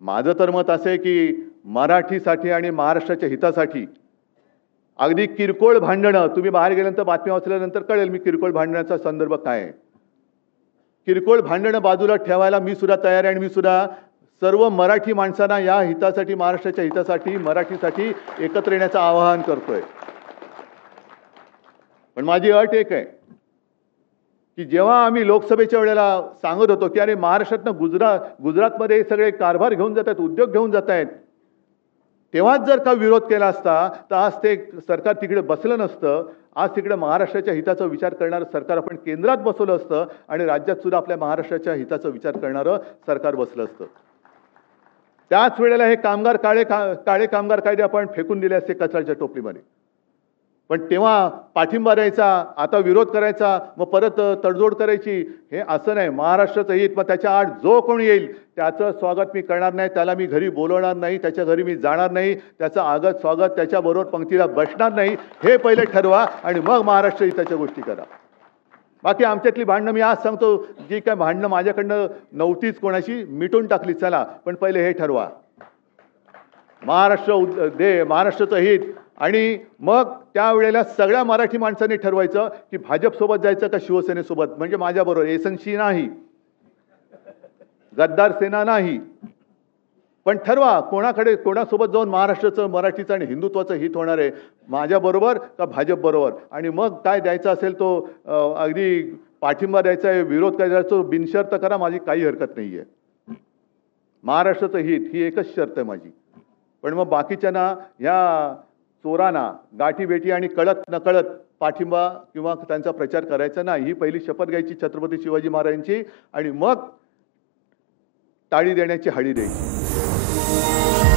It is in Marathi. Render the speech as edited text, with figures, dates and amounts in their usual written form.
माझं तर मत असं आहे की मराठीसाठी आणि महाराष्ट्राच्या हितासाठी अगदी किरकोळ भांडणं, तुम्ही बाहेर गेल्यानंतर बातम्या वाचल्यानंतर कळेल मी किरकोळ भांडणाचा संदर्भ काय आहे. किरकोळ भांडणं बाजूला ठेवायला मी सुद्धा तयार आहे आणि मी सुद्धा सर्व मराठी माणसांना या हितासाठी, महाराष्ट्राच्या हितासाठी, मराठीसाठी एकत्र येण्याचं आवाहन करतोय. पण माझी अट एक आहे की जेव्हा आम्ही लोकसभेच्या वेळेला सांगत होतो की अरे महाराष्ट्रातनं गुजरातमध्ये सगळे कारभार घेऊन जात आहेत, उद्योग घेऊन जात आहेत, तेव्हाच जर का विरोध केला असता तर आज ते सरकार तिकडे बसलं नसतं. आज तिकडे महाराष्ट्राच्या हिताचा विचार करणारं सरकार आपण केंद्रात बसवलं असतं आणि राज्यात सुद्धा आपल्या महाराष्ट्राच्या हिताचा विचार करणारं सरकार बसलं असतं. त्याच वेळेला हे काळे कामगार कायदे आपण फेकून दिले असते कचऱ्याच्या टोपलीमध्ये. पण तेव्हा पाठिंबा द्यायचा, आता विरोध करायचा, मग परत तडजोड करायची, हे असं नाही. महाराष्ट्राचं हित, मग त्याच्या आड जो कोणी येईल त्याचं स्वागत मी करणार नाही, त्याला मी घरी बोलवणार नाही, त्याच्या घरी मी जाणार नाही, त्याचं आगत स्वागत, त्याच्याबरोबर पंक्तीला बसणार नाही, हे पहिले ठरवा आणि मग महाराष्ट्र हिताच्या गोष्टी करा. बाकी आमच्यातली भांडणं मी आज सांगतो, जी काय भांडणं माझ्याकडनं नव्हतीच कोणाशी, मिटून टाकली, चला. पण पहिले हे ठरवा, महाराष्ट्राचं हित. आणि मग त्यावेळेला सगळ्या मराठी माणसांनी ठरवायचं की भाजपसोबत जायचं का शिवसेनेसोबत. म्हणजे माझ्याबरोबर एसनशी नाही, गद्दार सेना नाही, पण ठरवा कोणासोबत जाऊन महाराष्ट्राचं, मराठीचं आणि हिंदुत्वाचं हित होणार आहे, माझ्याबरोबर का भाजपबरोबर. आणि मग काय द्यायचा असेल तो अगदी पाठिंबा द्यायचा आहे, विरोध करायचा तो बिनशर्त करा, माझी काही हरकत नाही आहे. महाराष्ट्राचं हित ही एकच शर्त आहे माझी. पण मग बाकीच्यांना, ह्या चोरांना गाठी भेटी आणि कळत नकळत पाठिंबा किंवा त्यांचा प्रचार करायचा नाही. ही पहिली शपथ घ्यायची छत्रपती शिवाजी महाराजांची आणि मग टाळी देण्याची हळी द्यायची.